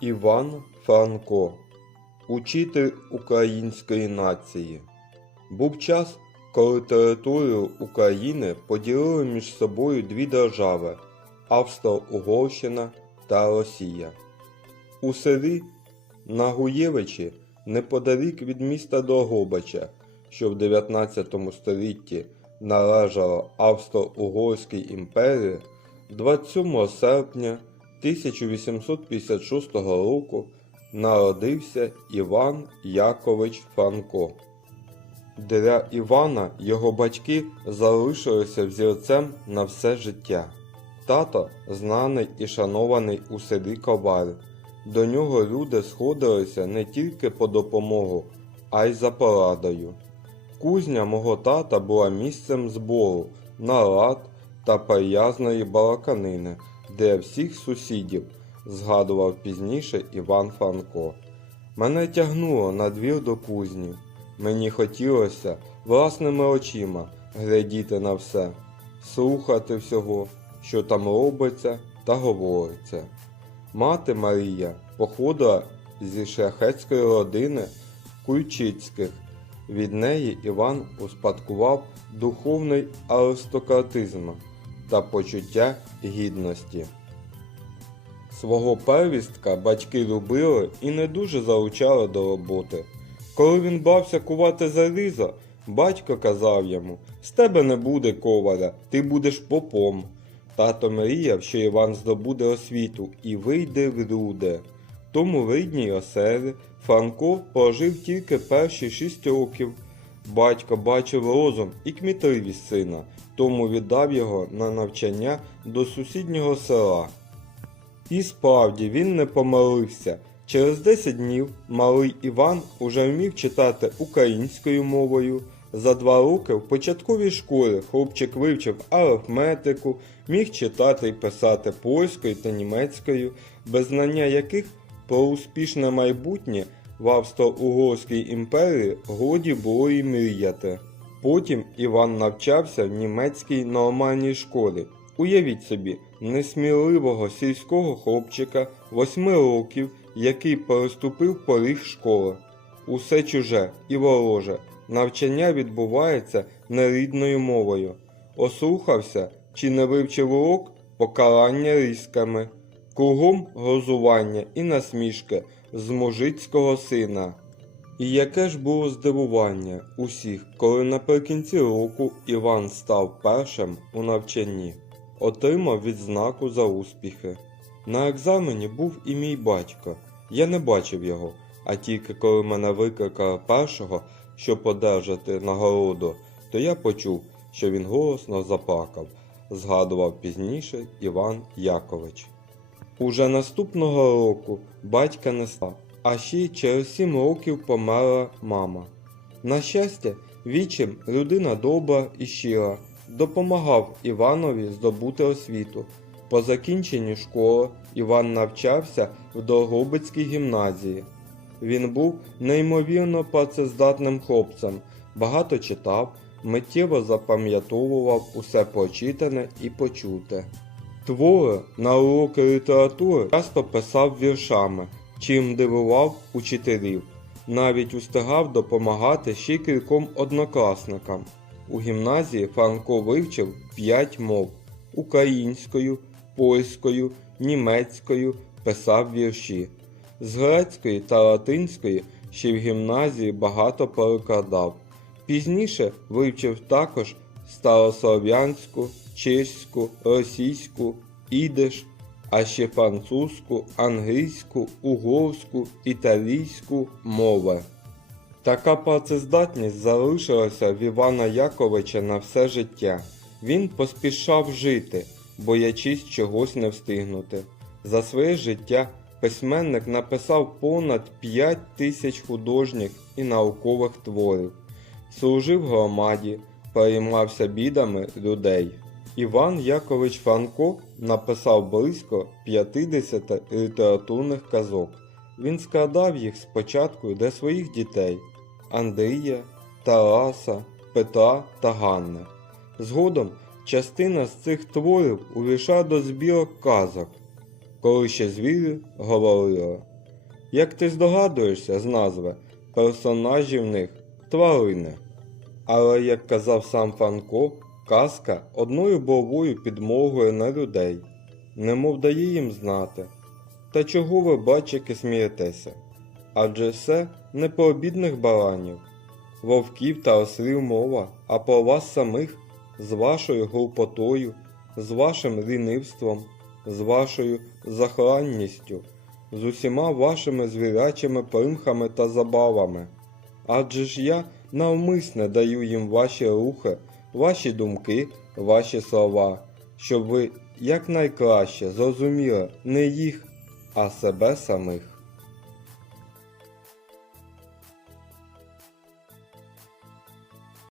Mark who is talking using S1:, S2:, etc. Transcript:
S1: Іван Франко, учитель української нації. Був час, коли територію України поділили між собою дві держави Австро-Угорщина та Росія. У селі Нагуєвичі, неподалік від міста Дрогобича, що в 19 столітті належало Австро-Угорській імперії, 27 серпня 1856 року народився Іван Якович Франко. Для Івана його батьки залишилися взірцем на все життя. Тато знаний і шанований у селі Коваль. До нього люди сходилися не тільки по допомогу, а й за порадою. Кузня мого тата була місцем збору, нарад та приязної балаканини для всіх сусідів, згадував пізніше Іван Франко. Мене тягнуло на двір до кузні. Мені хотілося власними очима глядіти на все, слухати всього, що там робиться та говориться. Мати Марія походила зі шляхетської родини Кульчицьких. Від неї Іван успадкував духовний аристократизм та почуття гідності. Свого первістка батьки любили і не дуже залучали до роботи. Коли він бався кувати залізо, батько казав йому: З тебе не буде коваля, ти будеш попом. Тато мріяв, що Іван здобуде освіту і вийде в люди. Тому в рідній оселі Франко прожив тільки перші шість років. Батько бачив розум і кмітливість сина, тому віддав його на навчання до сусіднього села. І справді він не помилився. Через 10 днів малий Іван уже вмів читати українською мовою. За два роки в початковій школі хлопчик вивчив арифметику, міг читати і писати польською та німецькою, без знання яких про успішне майбутнє в Австро-Угорській імперії годі було і мріяти. Потім Іван навчався в німецькій нормальній школі. Уявіть собі, несміливого сільського хлопчика восьми років, який переступив поріг школи. Усе чуже і вороже. Навчання відбувається нерідною мовою. Ослухався чи не вивчив урок покарання різками, кругом грозування і насмішки з мужицького сина. І яке ж було здивування усіх, коли наприкінці року Іван став першим у навчанні, отримав відзнаку за успіхи. На екзамені був і мій батько. Я не бачив його, а тільки коли мене викликали першого, щоб одержати нагороду, то я почув, що він голосно заплакав, згадував пізніше Іван Якович. Уже наступного року батька не став, а ще й через сім років померла мама. На щастя, вічим людина добра і щира, допомагав Іванові здобути освіту. По закінченню школи Іван навчався в Дрогобицькій гімназії. Він був неймовірно працездатним хлопцем, багато читав, миттєво запам'ятовував усе прочитане і почуте. Твори на уроки літератури часто писав віршами, чим дивував учителів. Навіть устигав допомагати ще кільком однокласникам. У гімназії Франко вивчив п'ять мов українською, польською, німецькою писав вірші. З грецької та латинської ще в гімназії багато перекладав. Пізніше вивчив також старослов'янську, чеську, російську, ідиш, а ще французьку, англійську, угорську, італійську мови. Така працездатність залишилася в Івана Яковича на все життя. Він поспішав жити, боячись чогось не встигнути. За своє життя письменник написав понад 5 тисяч художніх і наукових творів, служив громаді, переймався бідами людей. Іван Якович Франко написав близько 50 літературних казок. Він складав їх спочатку для своїх дітей Андрія, Тараса, Петра та Ганни. Згодом частина з цих творів увійшла до збірок казок. коли ще звірі говорили. Як ти здогадуєшся з назви, персонажі в них тварини. Але, як казав сам Франко, казка одною бровою підмогує на людей, немов дає їм знати. Та чого ви, бачики, смієтеся? Адже все не про бідних баранів, вовків та ослів мова, а про вас самих, з вашою глупотою, з вашим лінивством, з вашою захланністю, з усіма вашими звірячими примхами та забавами. Адже ж я навмисне даю їм ваші рухи, ваші думки, ваші слова, щоб ви якнайкраще зрозуміли не їх, а себе самих.